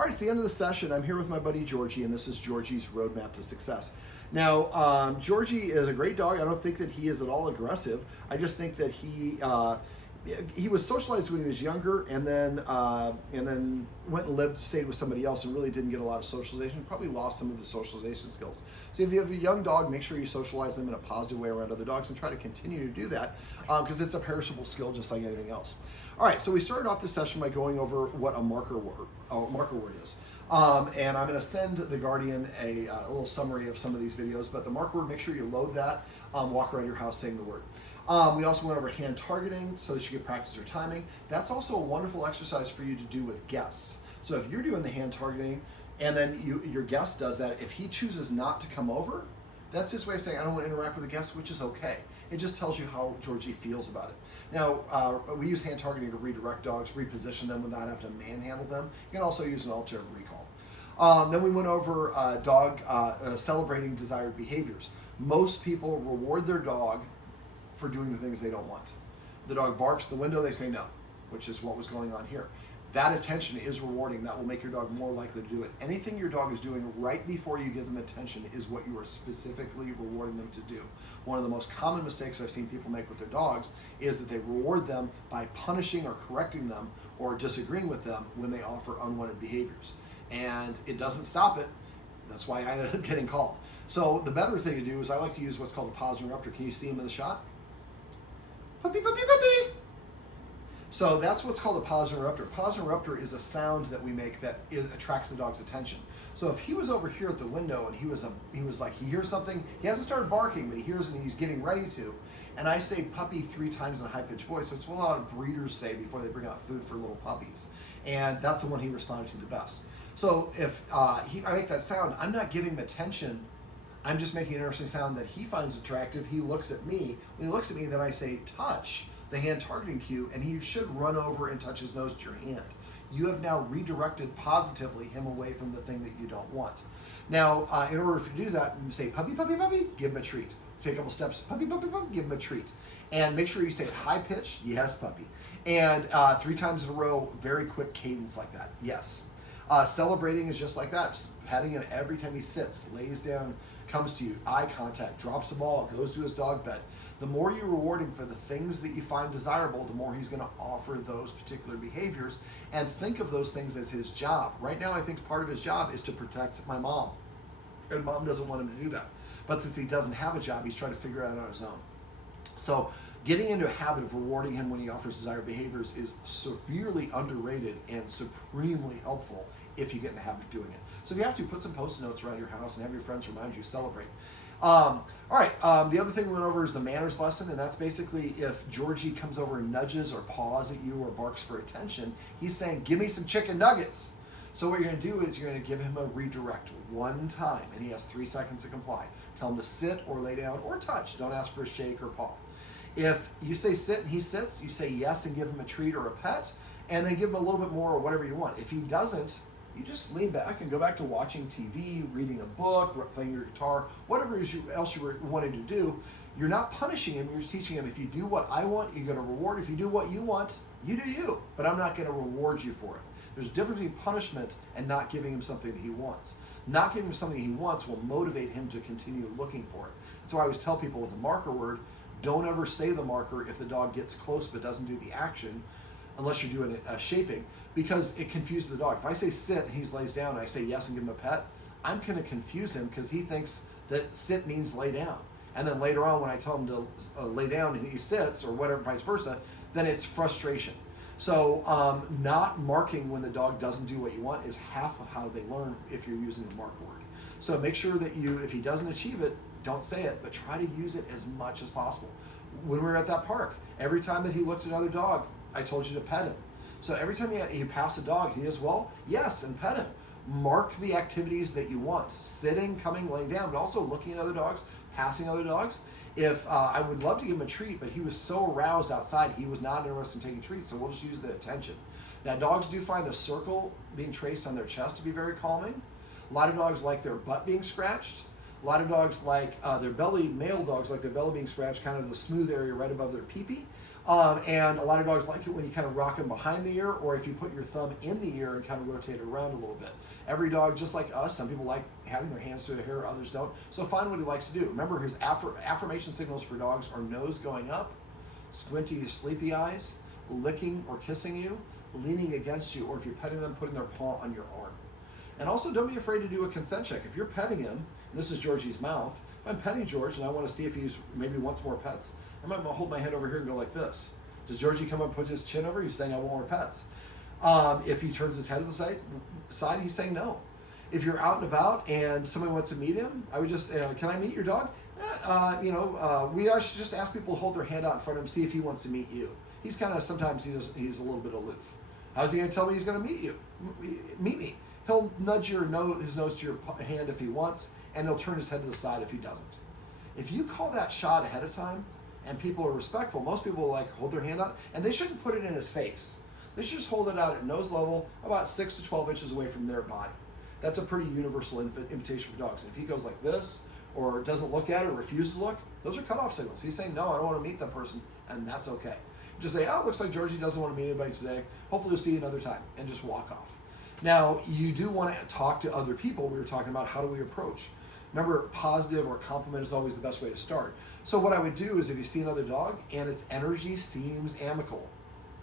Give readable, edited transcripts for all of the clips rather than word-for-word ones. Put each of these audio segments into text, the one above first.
All right, it's the end of the session. I'm here with my buddy Georgie, and this is Georgie's Roadmap to Success. Now, Georgie is a great dog. I don't think that he is at all aggressive. I just think that he was socialized when he was younger, and then went and stayed with somebody else, and really didn't get a lot of socialization. Probably lost some of his socialization skills. So if you have a young dog, make sure you socialize them in a positive way around other dogs, and try to continue to do that, because it's a perishable skill just like anything else. All right, so we started off this session by going over what a marker word is. And I'm going to send the Guardian a little summary of some of these videos, but the marker word, make sure you load that, walk around your house saying the word. We also went over hand targeting so that you can practice your timing. That's also a wonderful exercise for you to do with guests. So if you're doing the hand targeting and then your guest does that, if he chooses not to come over, that's his way of saying, I don't want to interact with the guest, which is okay. It just tells you how Georgie feels about it. Now, we use hand targeting to redirect dogs, reposition them without having to manhandle them. You can also use an alternative recall. Then we went over dog celebrating desired behaviors. Most people reward their dog for doing the things they don't want. The dog barks at the window, they say no, which is what was going on here. That attention is rewarding. That will make your dog more likely to do it. Anything your dog is doing right before you give them attention is what you are specifically rewarding them to do. One of the most common mistakes I've seen people make with their dogs is that they reward them by punishing or correcting them or disagreeing with them when they offer unwanted behaviors. And it doesn't stop it. That's why I ended up getting called. So the better thing to do is I like to use what's called a pause interrupter. Can you see him in the shot? Puppy, puppy, puppy. So that's what's called a pause interrupter. Pause interrupter is a sound that we make that attracts the dog's attention. So if he was over here at the window and he was like, he hears something, he hasn't started barking, but he hears it and he's getting ready to, and I say puppy 3 times in a high-pitched voice, so it's what a lot of breeders say before they bring out food for little puppies. And that's the one he responded to the best. So if I make that sound, I'm not giving him attention. I'm just making an interesting sound that he finds attractive. He looks at me. When he looks at me, then I say touch, the hand targeting cue, and he should run over and touch his nose to your hand. You have now redirected positively him away from the thing that you don't want. Now, in order for you to do that, you say puppy, puppy, puppy, give him a treat. Take a couple steps, puppy, puppy, puppy, give him a treat. And make sure you say high-pitched, yes, puppy. And 3 times in a row, very quick cadence like that, yes. Celebrating is just like that, just patting him every time he sits, lays down, comes to you, eye contact, drops the ball, goes to his dog bed. The more you reward him for the things that you find desirable, the more he's going to offer those particular behaviors, and think of those things as his job. Right now, I think part of his job is to protect my mom, and mom doesn't want him to do that. But since he doesn't have a job, he's trying to figure it out on his own. So getting into a habit of rewarding him when he offers desired behaviors is severely underrated and supremely helpful if you get in the habit of doing it. So if you have to, put some post-it notes around your house and have your friends remind you, celebrate. All right, the other thing we went over is the manners lesson, and that's basically if Georgie comes over and nudges or paws at you or barks for attention, he's saying, give me some chicken nuggets. So what you're going to do is you're going to give him a redirect 1 time, and he has 3 seconds to comply. Tell him to sit or lay down or touch. Don't ask for a shake or paw. If you say sit and he sits, you say yes and give him a treat or a pet, and then give him a little bit more or whatever you want. If he doesn't, you just lean back and go back to watching TV, reading a book, playing your guitar, whatever else you were wanting to do. You're not punishing him, you're teaching him, if you do what I want, you're going to reward. If you do what you want, you do you, but I'm not going to reward you for it. There's a difference between punishment and not giving him something that he wants. Not giving him something he wants will motivate him to continue looking for it. That's why I always tell people with a marker word, don't ever say the marker if the dog gets close but doesn't do the action, unless you're doing a shaping, because it confuses the dog. If I say sit and he lays down and I say yes and give him a pet, I'm going to confuse him because he thinks that sit means lay down. And then later on when I tell him to lay down and he sits, or whatever, vice versa, then it's frustration. So not marking when the dog doesn't do what you want is half of how they learn if you're using the marker word. So make sure that if he doesn't achieve it, don't say it, but try to use it as much as possible. When we were at that park, every time that he looked at another dog, I told you to pet him. So every time you pass a dog, he does well, yes, and pet him. Mark the activities that you want. Sitting, coming, laying down, but also looking at other dogs, passing other dogs. If I would love to give him a treat, but he was so aroused outside, he was not interested in taking treats, so we'll just use the attention. Now, dogs do find a circle being traced on their chest to be very calming. A lot of dogs like their butt being scratched. A lot of dogs like their belly, male dogs like their belly being scratched, kind of the smooth area right above their pee-pee. And a lot of dogs like it when you kind of rock them behind the ear, or if you put your thumb in the ear and kind of rotate it around a little bit. Every dog, just like us, some people like having their hands through the hair, others don't. So find what he likes to do. Remember, his affirmation signals for dogs are nose going up, squinty, sleepy eyes, licking or kissing you, leaning against you, or if you're petting them, putting their paw on your arm. And also, don't be afraid to do a consent check. If you're petting him, and this is Georgie's mouth, if I'm petting George and I want to see if he's maybe wants more pets, I might hold my head over here and go like this. Does Georgie come up and put his chin over? He's saying, I want more pets. If he turns his head to the side, he's saying no. If you're out and about and somebody wants to meet him, I would just, can I meet your dog? We should just ask people to hold their hand out in front of him, see if he wants to meet you. He's kind of, sometimes he's a little bit aloof. How's he going to tell me he's going to meet you? Meet me. He'll nudge his nose to your hand if he wants, and he'll turn his head to the side if he doesn't. If you call that shot ahead of time, and people are respectful, most people will hold their hand out, and they shouldn't put it in his face. They should just hold it out at nose level, about 6 to 12 inches away from their body. That's a pretty universal invitation for dogs. And if he goes like this, or doesn't look at it, or refuses to look, those are cutoff signals. He's saying, no, I don't want to meet that person, and that's okay. Just say, oh, it looks like Georgie doesn't want to meet anybody today. Hopefully we'll see you another time, and just walk off. Now, you do want to talk to other people. We were talking about how do we approach. Remember, positive or compliment is always the best way to start. So what I would do is if you see another dog and its energy seems amicable,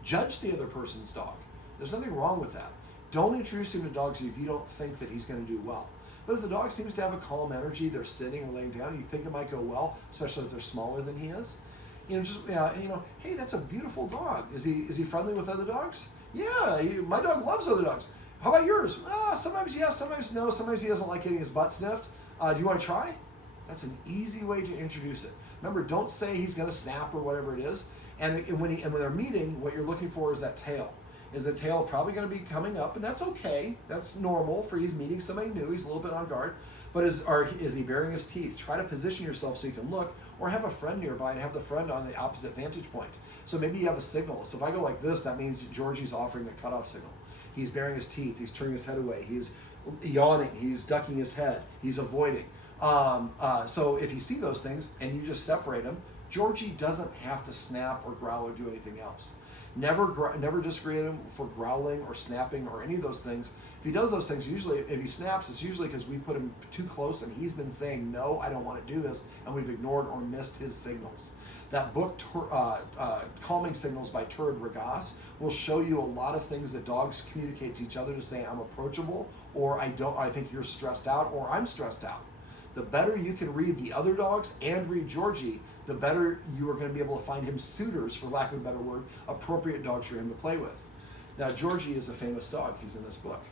judge the other person's dog. There's nothing wrong with that. Don't introduce him to dogs if you don't think that he's going to do well. But if the dog seems to have a calm energy, they're sitting or laying down, you think it might go well, especially if they're smaller than he is. Hey, that's a beautiful dog. Is he friendly with other dogs? Yeah, my dog loves other dogs. How about yours? Sometimes yes, sometimes no. Sometimes he doesn't like getting his butt sniffed. Do you want to try? That's an easy way to introduce it. Remember, don't say he's going to snap or whatever it is. And when they're meeting, what you're looking for is that tail. Is the tail probably going to be coming up? And that's okay. That's normal for he's meeting somebody new. He's a little bit on guard. But is he baring his teeth? Try to position yourself so you can look, or have a friend nearby and have the friend on the opposite vantage point. So maybe you have a signal. So if I go like this, that means Georgie's offering a cutoff signal. He's baring his teeth. He's turning his head away. He's yawning. He's ducking his head. He's avoiding. So if you see those things and you just separate them, Georgie doesn't have to snap or growl or do anything else. Never discredit him for growling or snapping or any of those things. If he does those things, usually if he snaps, it's usually because we put him too close and he's been saying, no, I don't want to do this, and we've ignored or missed his signals. That book, Calming Signals by Turd Regas, will show you a lot of things that dogs communicate to each other to say, I'm approachable, or I think you're stressed out, or I'm stressed out. The better you can read the other dogs and read Georgie, the better you are going to be able to find him suitors, for lack of a better word, appropriate dogs for him to play with. Now, Georgie is a famous dog. He's in this book.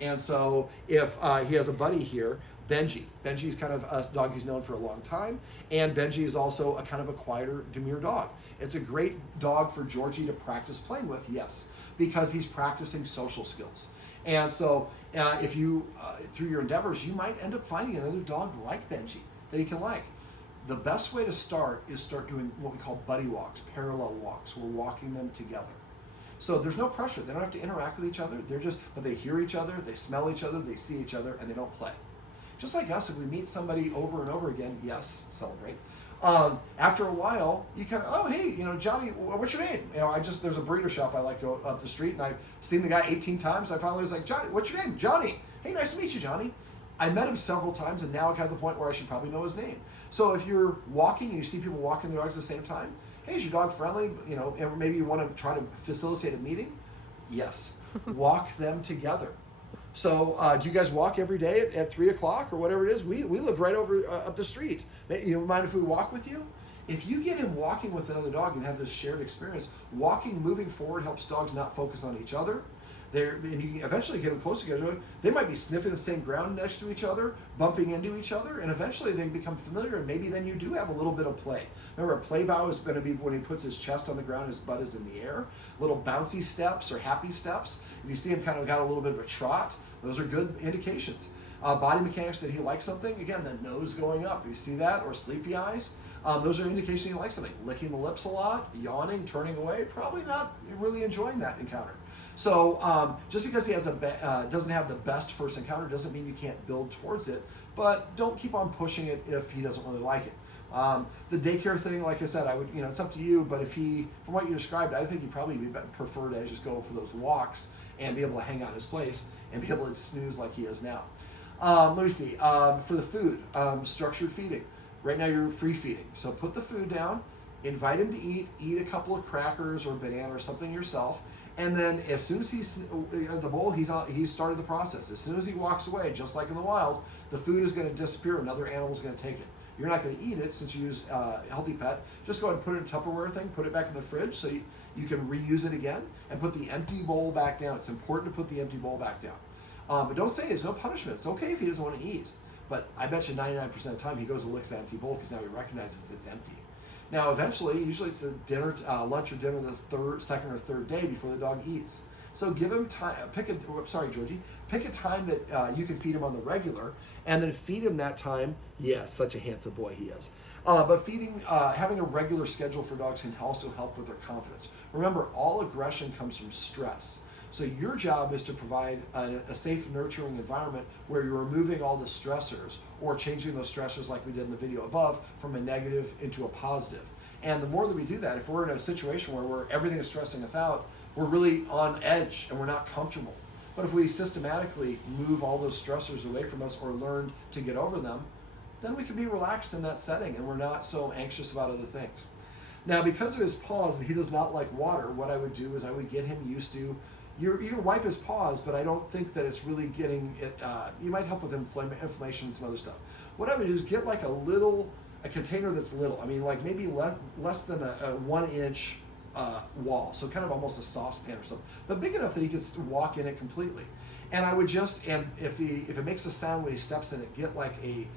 And so if he has a buddy here, Benji. Benji's kind of a dog he's known for a long time. And Benji is also a kind of a quieter, demure dog. It's a great dog for Georgie to practice playing with, yes, because he's practicing social skills. And so if you, through your endeavors, you might end up finding another dog like Benji that he can like. The best way to start is start doing what we call buddy walks, parallel walks. We're walking them together. So there's no pressure. They don't have to interact with each other. But they hear each other, they smell each other, they see each other, and they don't play. Just like us, if we meet somebody over and over again, yes, celebrate. After a while, you kind of, oh, hey, Johnny, what's your name? There's a breeder shop I like to go up the street, and I've seen the guy 18 times. I finally was like, Johnny, what's your name? Johnny. Hey, nice to meet you, Johnny. I met him several times, and now I got to the point where I should probably know his name. So if you're walking and you see people walking their dogs at the same time, hey, is your dog friendly? And maybe you want to try to facilitate a meeting? Yes. Walk them together. So do you guys walk every day at 3 o'clock or whatever it is? We live right over up the street. You mind if we walk with you? If you get him walking with another dog and have this shared experience, moving forward helps dogs not focus on each other. And you can eventually get them close together. They might be sniffing the same ground next to each other, bumping into each other, and eventually they become familiar, and maybe then you do have a little bit of play. Remember, a play bow is going to be when he puts his chest on the ground, his butt is in the air. Little bouncy steps or happy steps. If you see him kind of got a little bit of a trot, those are good indications. Body mechanics that he likes something, again, the nose going up. You see that? Or sleepy eyes. Those are indications he likes something. Licking the lips a lot, yawning, turning away, probably not really enjoying that encounter. So just because he doesn't have the best first encounter doesn't mean you can't build towards it, but don't keep on pushing it if he doesn't really like it. The daycare thing, like I said, I would, it's up to you. But if from what you described, I think he'd probably prefer to just go for those walks and be able to hang out in his place and be able to snooze like he is now. Let me see. For the food, structured feeding. Right now you're free feeding, so put the food down, invite him to eat a couple of crackers or banana or something yourself, and then as soon as he's at the bowl, he's started the process. As soon as he walks away, just like in the wild, the food is going to disappear. Another animal is going to take it. You're not going to eat it since you use Healthy Pet. Just go ahead and put it in a Tupperware thing, put it back in the fridge so you can reuse it again, and put the empty bowl back down. It's important to put the empty bowl back down. But don't say it's no punishment. It's okay if he doesn't want to eat. But I bet you 99% of the time he goes and licks that empty bowl because now he recognizes it's empty. Now, eventually, usually it's lunch or dinner the second or third day before the dog eats. So give him time. Georgie. Pick a time that you can feed him on the regular, and then feed him that time. Yes, such a handsome boy he is. But having a regular schedule for dogs can also help with their confidence. Remember, all aggression comes from stress. So your job is to provide a safe, nurturing environment where you're removing all the stressors or changing those stressors like we did in the video above from a negative into a positive. And the more that we do that, if we're in a situation where everything is stressing us out, we're really on edge and we're not comfortable. But if we systematically move all those stressors away from us or learn to get over them, then we can be relaxed in that setting and we're not so anxious about other things. Now, because of his paws and he does not like water, what I would do is I would get him used to you can wipe his paws, but I don't think that it's really getting it. You might help with inflammation and some other stuff. What I would do is get like a container that's little. I mean, like maybe less than a 1 inch wall, so kind of almost a saucepan or something, but big enough that he could walk in it completely. And I would and if it makes a sound when he steps in it, get like a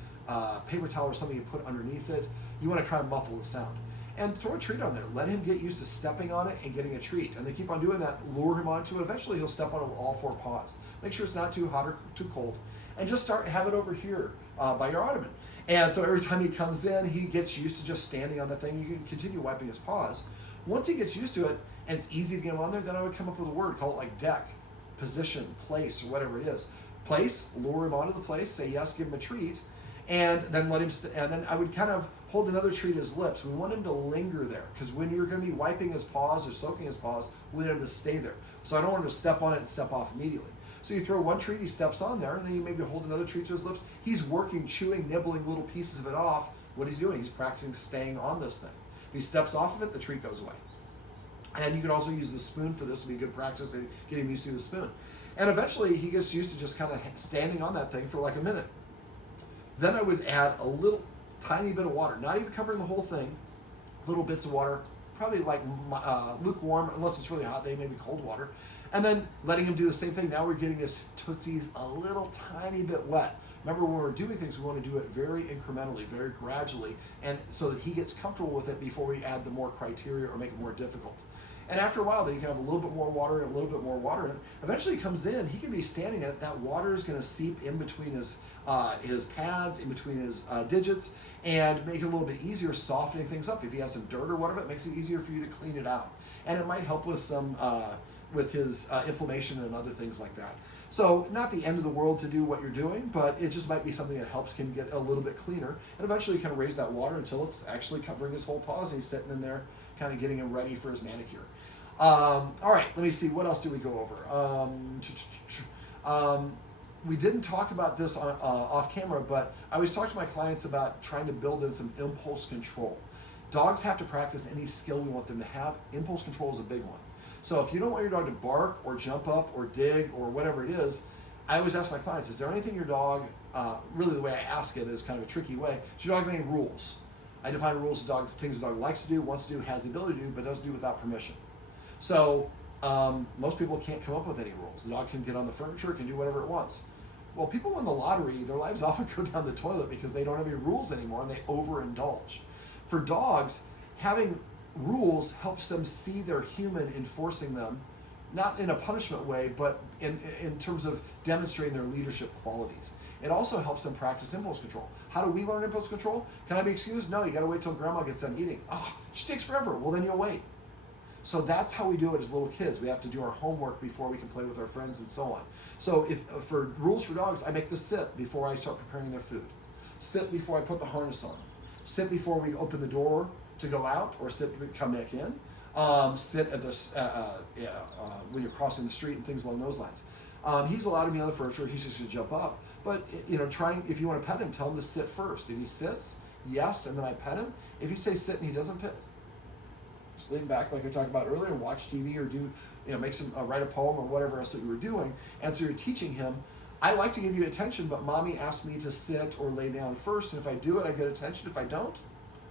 paper towel or something you put underneath it. You want to try and muffle the sound. And throw a treat on there. Let him get used to stepping on it and getting a treat. And they keep on doing that, lure him onto it. Eventually he'll step on it with all 4 paws. Make sure it's not too hot or too cold. And just have it over here by your ottoman. And so every time he comes in, he gets used to just standing on the thing. You can continue wiping his paws. Once he gets used to it, and it's easy to get him on there, then I would come up with a word, call it like deck, position, place, or whatever it is. Place, lure him onto the place, say yes, give him a treat, and then let him, and then I would kind of hold another treat at his lips. We want him to linger there, because when you're going to be wiping his paws or soaking his paws, we want him to stay there. So I don't want him to step on it and step off immediately. So you throw one treat, he steps on there, and then you maybe hold another treat to his lips. He's working, chewing, nibbling little pieces of it off. What he's doing, he's practicing staying on this thing. If he steps off of it, the treat goes away. And you can also use the spoon for this. It'll be good practice in getting him used to the spoon. And eventually he gets used to just kind of standing on that thing for like a minute. Then I would add a little tiny bit of water, not even covering the whole thing, little bits of water, probably like lukewarm, unless it's really hot day, maybe cold water. And then letting him do the same thing. Now we're getting his tootsies a little tiny bit wet. Remember, when we're doing things, we want to do it very incrementally, very gradually, and so that he gets comfortable with it before we add the more criteria or make it more difficult. And after a while, then you can have a little bit more water and a little bit more water. And eventually he comes in, he can be standing in it. That water is going to seep in between his pads, in between his digits, and make it a little bit easier, softening things up. If he has some dirt or whatever, it makes it easier for you to clean it out. And it might help with some with his inflammation and other things like that. So not the end of the world to do what you're doing, but it just might be something that helps him get a little bit cleaner. And eventually you kind of raise that water until it's actually covering his whole paws, and he's sitting in there kind of getting him ready for his manicure. All right, let me see. What else did we go over? We didn't talk about this off camera, but I always talk to my clients about trying to build in some impulse control. Dogs have to practice any skill we want them to have. Impulse control is a big one. So if you don't want your dog to bark or jump up or dig or whatever it is, I always ask my clients, is there anything your dog, really the way I ask it is kind of a tricky way, does your dog have any rules? I define rules as things the dog likes to do, wants to do, has the ability to do, but doesn't do without permission. So most people can't come up with any rules. The dog can get on the furniture, can do whatever it wants. Well, people win the lottery, their lives often go down the toilet because they don't have any rules anymore and they overindulge. For dogs, having rules helps them see their human enforcing them, not in a punishment way, but in terms of demonstrating their leadership qualities. It also helps them practice impulse control. How do we learn impulse control? Can I be excused? No, you gotta wait till grandma gets done eating. Oh, she takes forever. Well, then you'll wait. So that's how we do it as little kids. We have to do our homework before we can play with our friends and so on. So if for rules for dogs, I make them sit before I start preparing their food. Sit before I put the harness on. sit before we open the door to go out, or sit to come back in. Sit at this when you're crossing the street and things along those lines. He's allowed to be on the furniture. He's just going to jump up. But if you want to pet him, tell him to sit first. If he sits, yes, and then I pet him. If you say sit and he doesn't pet, just lean back like I talked about earlier, watch TV or do make some write a poem or whatever else that you were doing. And so you're teaching him, I like to give you attention, but mommy asked me to sit or lay down first, and if I do it, I get attention. If I don't,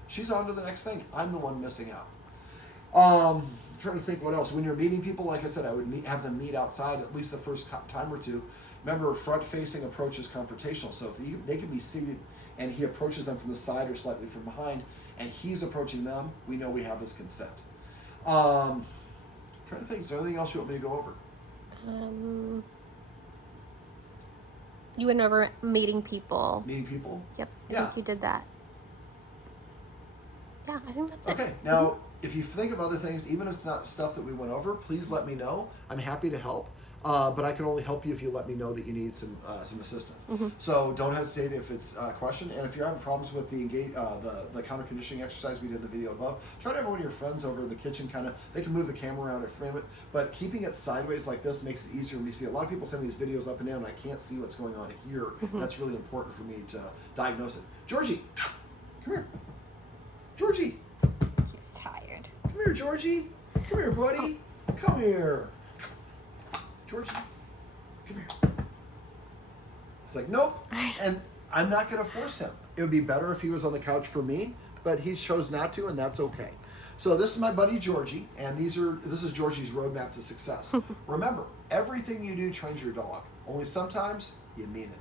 she's on to the next thing. I'm the one missing out. I'm trying to think what else. When you're meeting people, like I said, I would have them meet outside at least the first time or two. Remember, front-facing approach is confrontational. So if they can be seated and he approaches them from the side or slightly from behind, and he's approaching them, we know we have his consent. Trying to think, is there anything else you want me to go over? You went over meeting people. Meeting people? Yep. I Yeah. think you did that. Yeah, I think that's it. Okay. Now, if you think of other things, even if it's not stuff that we went over, please let me know. I'm happy to help. But I can only help you if you let me know that you need some assistance. So don't hesitate if it's a question. And if you're having problems with the counter conditioning exercise we did in the video above, try to have one of your friends over in the kitchen. They can move the camera around and frame it. But keeping it sideways like this makes it easier when you see it. A lot of people send these videos up and down, and I can't see what's going on here. That's really important for me to diagnose it. Georgie, come here. Georgie. He's tired. Come here, Georgie. Come here, buddy. Come here. Georgie, come here. It's like, nope. And I'm not going to force him. It would be better if he was on the couch for me, but he chose not to, and that's okay. So this is my buddy Georgie, and this is Georgie's roadmap to success. Remember, everything you do trains your dog. Only sometimes you mean it.